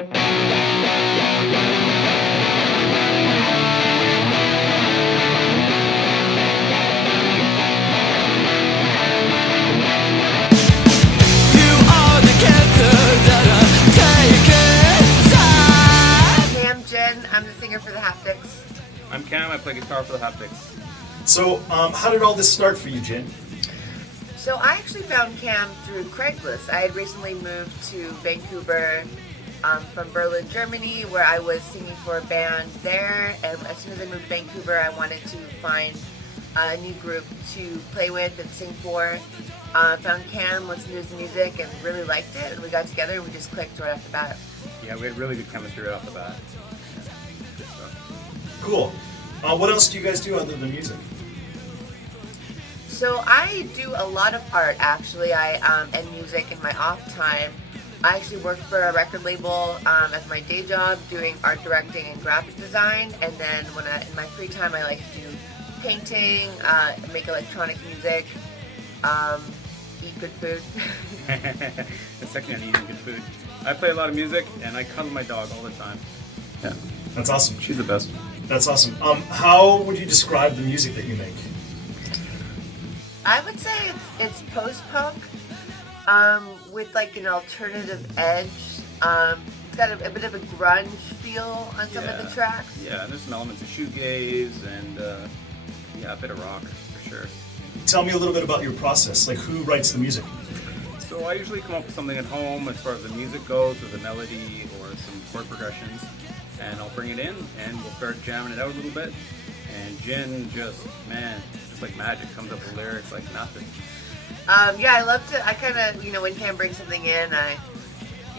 I'm the singer for the Haptics. I'm Cam, I play guitar for the Haptics. So, how did all this start for you, Jen? So I actually found Cam through Craigslist. I had recently moved to Vancouver from Berlin, Germany, where I was singing for a band there. And as soon as I moved to Vancouver, I wanted to find a new group to play with and sing for. Found Cam, listened to his music, and really liked it. And we got together and we just clicked right off the bat. Yeah, we had really good chemistry right off the bat. Good stuff. Cool. What else do you guys do other than music? So I do a lot of art, actually, and music in my off time. I actually work for a record label as my day job, doing art directing and graphic design. And then in my free time, I like to do painting, make electronic music, eat good food. It's second on eating good food. I play a lot of music, and I cuddle my dog all the time. Yeah. That's awesome. She's the best. That's awesome. How would you describe the music that you make? I would say it's post-punk with like an alternative edge. It's got a bit of a grunge feel on some of the tracks. Yeah, and there's some elements of shoegaze and a bit of rock for sure. Tell me a little bit about your process. Like, who writes the music? So I usually come up with something at home as far as the music goes, with a melody or some chord progressions, and I'll bring it in and we'll start jamming it out a little bit. And Jen just, man, it's like magic, comes up with lyrics like nothing. Yeah, I love to, I kind of, when Cam brings something in, I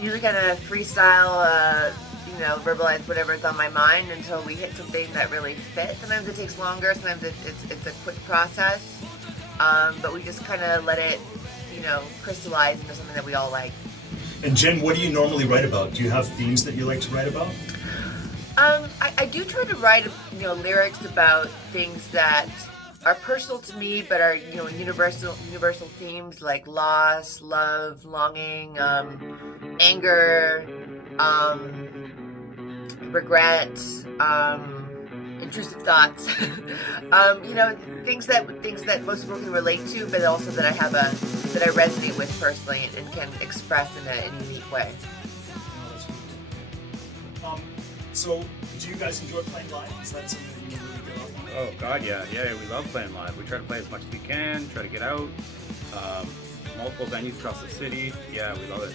usually kind of freestyle, verbalize whatever's on my mind until we hit something that really fits. Sometimes it takes longer, sometimes it's a quick process, but we just kind of let it, crystallize into something that we all like. And Jen, what do you normally write about? Do you have themes that you like to write about? I do try to write, lyrics about things that are personal to me, but are, universal themes like loss, love, longing, anger, regret, intrusive thoughts. Things that most people can relate to, but also that I resonate with personally and can express in a unique way. So, do you guys enjoy playing live? Is that something that you really get off on? Oh God, yeah, we love playing live. We try to play as much as we can, try to get out, multiple venues across the city. Yeah, we love it.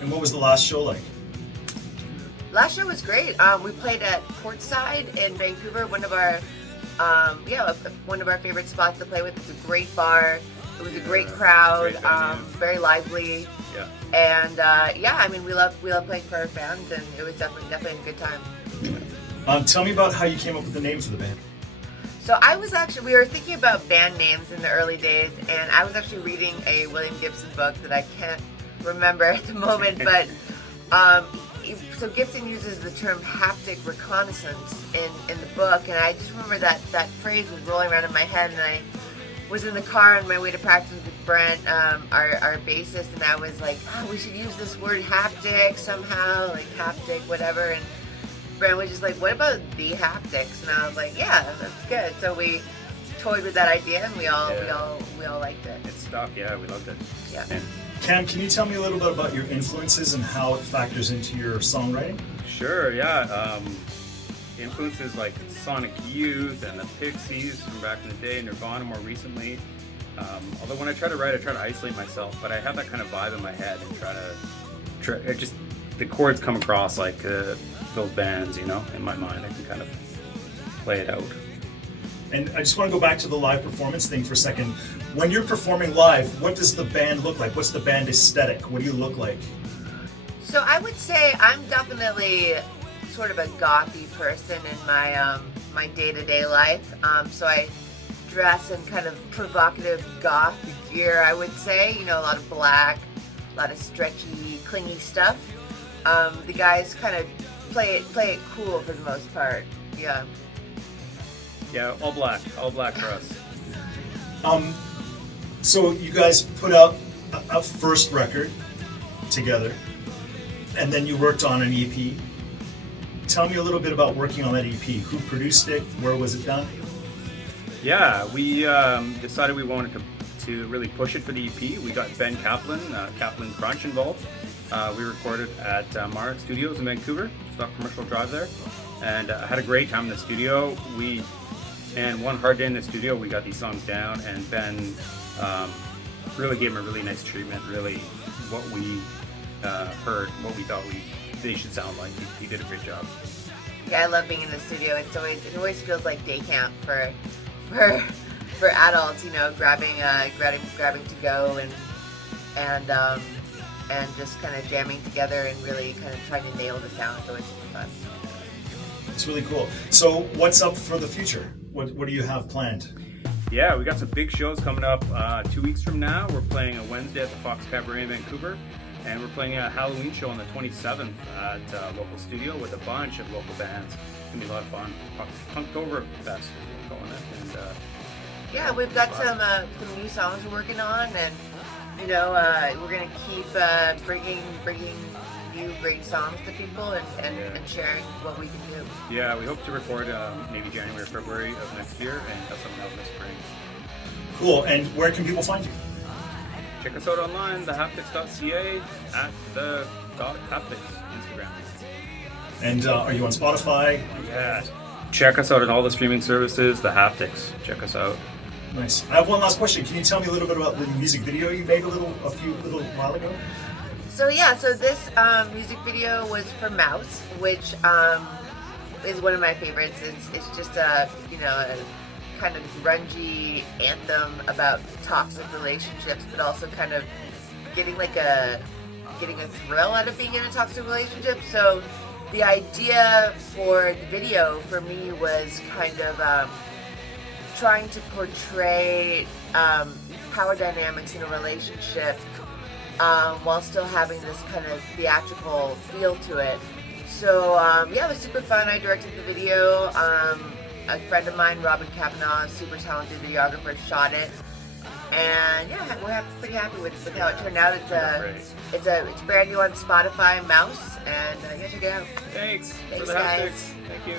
And what was the last show like? Last show was great. We played at Portside in Vancouver, one of our favorite spots to play with. It's a great bar. It was a great crowd, very lively. Yeah. And we love playing for our fans, and it was definitely a good time. Tell me about how you came up with the name for the band. So we were thinking about band names in the early days, and I was actually reading a William Gibson book that I can't remember at the moment, but so Gibson uses the term haptic reconnaissance in the book, and I just remember that phrase was rolling around in my head, and I was in the car on my way to practice with Brent, our bassist, and I was like, we should use this word haptic somehow, like haptic, whatever, and Brent was just like, what about the Haptics? And I was like, yeah, that's good. So we toyed with that idea, and we all liked it. It stuck, yeah, we loved it. Yeah. Cam, can you tell me a little bit about your influences and how it factors into your songwriting? Sure, yeah. Influences like Sonic Youth and the Pixies from back in the day, Nirvana more recently. Although when I try to write, I try to isolate myself, but I have that kind of vibe in my head and the chords come across like those bands, in my mind. I can kind of play it out. And I just want to go back to the live performance thing for a second. When you're performing live, what does the band look like? What's the band aesthetic? What do you look like? So I would say I'm definitely sort of a gothy person in my my day-to-day life. So I dress in kind of provocative goth gear, I would say. A lot of black, a lot of stretchy, clingy stuff. The guys kind of play it cool for the most part. Yeah. Yeah, all black for us. So you guys put out a first record together. And then you worked on an EP. Tell me a little bit about working on that EP. Who produced it? Where was it done? Yeah, we decided we wanted to really push it for the EP. We got Ben Kaplan, Kaplan Crunch involved. We recorded at Marit Studios in Vancouver, just off Commercial Drive there. And I had a great time in the studio. And one hard day in the studio, we got these songs down, and Ben really gave them a really nice treatment, really what we heard, what we thought they should sound like. He did a great job. Yeah, I love being in the studio. It always feels like day camp for adults, you know, grabbing to go and just kind of jamming together and really kind of trying to nail the sound. It's always super fun. It's really cool. So what's up for the future? What do you have planned? Yeah, we got some big shows coming up 2 weeks from now. We're playing a Wednesday at the Fox Cabaret in Vancouver, and we're playing a Halloween show on the 27th at a local studio with a bunch of local bands. It's going to be a lot of fun. Punktober Fest, we're calling it. And, yeah, we've got some new songs we're working on, and you know, we're going to keep bringing new great songs to people and sharing what we can do. Yeah, we hope to record maybe January or February of next year and have something out this spring. Cool. And where can people find you? Check us out online, thehaptics.ca, at the Haptics Instagram. And are you on Spotify? Yeah. Check us out on all the streaming services, the Haptics. Check us out. Nice. I have one last question. Can you tell me a little bit about the music video you made a little while ago? So this music video was for Mouse, which is one of my favorites. It's just a kind of grungy anthem about toxic relationships, but also kind of getting a thrill out of being in a toxic relationship. So the idea for the video for me was kind of trying to portray power dynamics in a relationship while still having this kind of theatrical feel to it. So yeah, it was super fun. I directed the video. A friend of mine, Robin Kavanaugh, super talented videographer, shot it. And yeah, we're pretty happy with how it turned out. It's brand new on Spotify, Mouse, and yeah, check it out. Thanks Thanks, for the guys. Haptics. Thank you.